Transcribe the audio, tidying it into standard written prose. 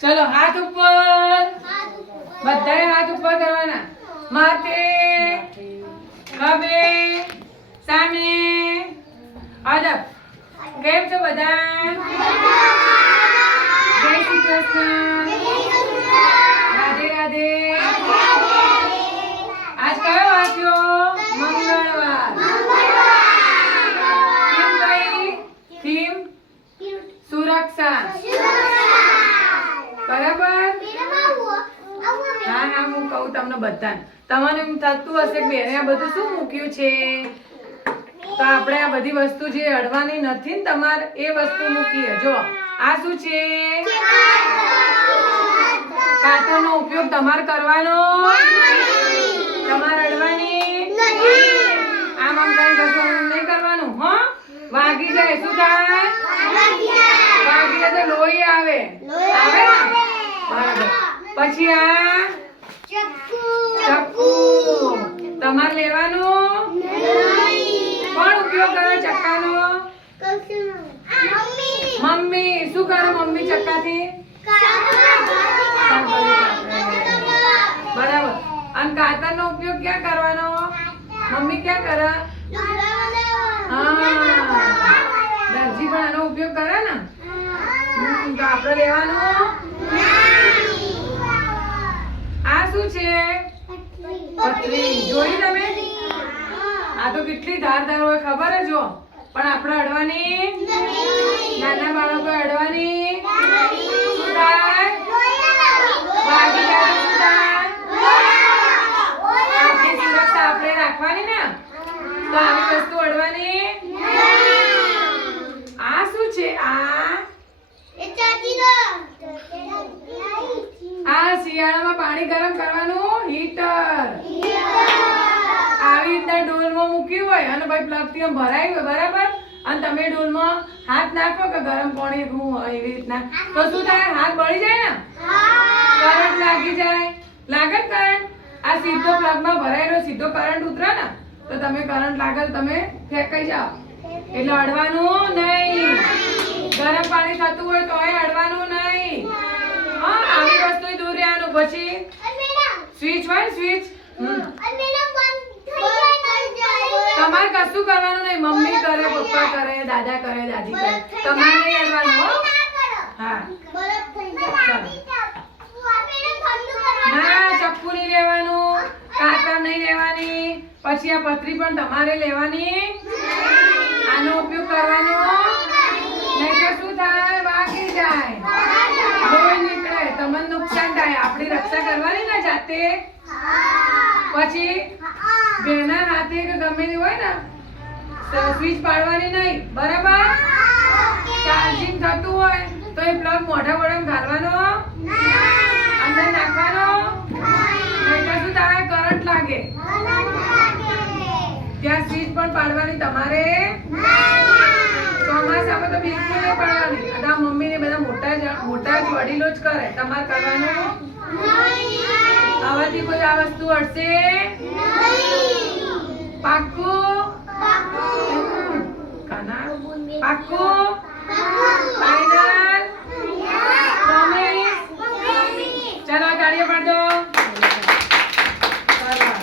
ચલો હાથ ઉપર, બધાએ હાથ ઉપર કરવાના. માથે, ખભે, સામે. અદબ. કેમ છો બધા? જય શ્રી કૃષ્ણ. રાધે રાધે. આજ કયો વાંચ્યો? મંગળવાર. થીમ કઈ? થીમ સુરક્ષા. બરાબર? હા હા, હું કહું તમને બધાને. તમને એમ થતું હશે કે બેને આ બધું શું મૂક્યું છે? તો આપણે આ બધી વસ્તુ જે અડવાની નથી ને તમારે એ વસ્તુ મૂકીએ. જો આ શું છે? કાંટાનો ઉપયોગ તમારે કરવાનો, તમારે અડવાની આમ આમ કઈ કશું નહીં કરવાનું. હો, વાગી જાય શું થાય? વાગી જાય તો લોહી આવે. આવે ને? બરાબર. પછી આ ચક્કુ તમારે લેવાનું. કોણ ઉપયોગ કરે ચક્કાનો? મમ્મી. શું કરે મમ્મી ચક્કાથી? બરાબર. અને કાતરનો ઉપયોગ ક્યાં કરવાનો? મમ્મી ક્યાં કરે? હા, દરજી પણ આનો ઉપયોગ કરે ને. તો આપણે લેવાનું. આ શું છે? પતરી. જોઈ તમે? આ તો કેટલી ધારદાર હોય ખબર હે? જો પણ આપણે અડવાની. નાના બાળકો અડવાની. શું થાય? વાગી જાય શું થાય? આપણી સુરક્ષા આપણે રાખવાની ને. તો આવી વસ્તુ અડવાની. આ શું છે? આ શિયાળામાં પાણી ગરમ કરવાનું હીટર. આવી રીતના ડોલમાં મૂક્યું હોય અને પછી પ્લગથી આમ ભરાયું હોય. બરાબર? અને તમે ડોલમાં હાથ નાખો કે ગરમ પાણી એવી રીતના, તો શું થાય? હાથ બળી જાય ને. કરંટ લાગી જાય. લાગે ને કરંટ? આ સીધો પ્લગમાં ભરાયેલો સીધો કરંટ ઉતરે ને, તો તમે કરંટ લાગે તો તમે ફેંકાઈ જાઓ. એટલે અડવાનું નહીં. ગરમ પાણી થતું હોય તો અડવાનું નહીં. હા, આવી વસ્તુ દૂર રહેવાનું. પછી સ્વિચ હોય ને, સ્વિચ તમારે કશું કરવાનું નહીં. મમ્મી કરે, પપ્પા કરે, દાદા કરે, દાદી કરે, તમારે નહીં અડવાનું. હો, હા. ના, ચપ્પુ નહીં લેવાનું, કાતર નહીં લેવાની. પછી આ પતરી પણ તમારે લેવાની. આનો ઉપયોગ કરવાનો નહીં તો શું થાય? વાગી જાય, લોહી નીકળે, તમને નુકસાન થાય. આપણી રક્ષા કરવાની ને જાતે. પછી બેના હાથે કે ગમે તે હોય ને, સ્વિચ પાડવાની નહીં. બરાબર? ચાર્જિંગ થતું હોય તો એ પ્લગ મોઢા વડે ઘાલવાનો, અંદર નાખવાનો. નહીં તો શું થાય? કરંટ લાગે. ત્યાં સ્વિચ પણ પાડવાની તમારે. ચોમાસામાં તો બિલકુલ નહીં પાડવાની. બધા મમ્મી ને બધા મોટા જ વડીલો જ કરે. તમારે કરવાનું. આવાથી કોઈ આ વસ્તુ અડશે પાક્કું? પાક્કું?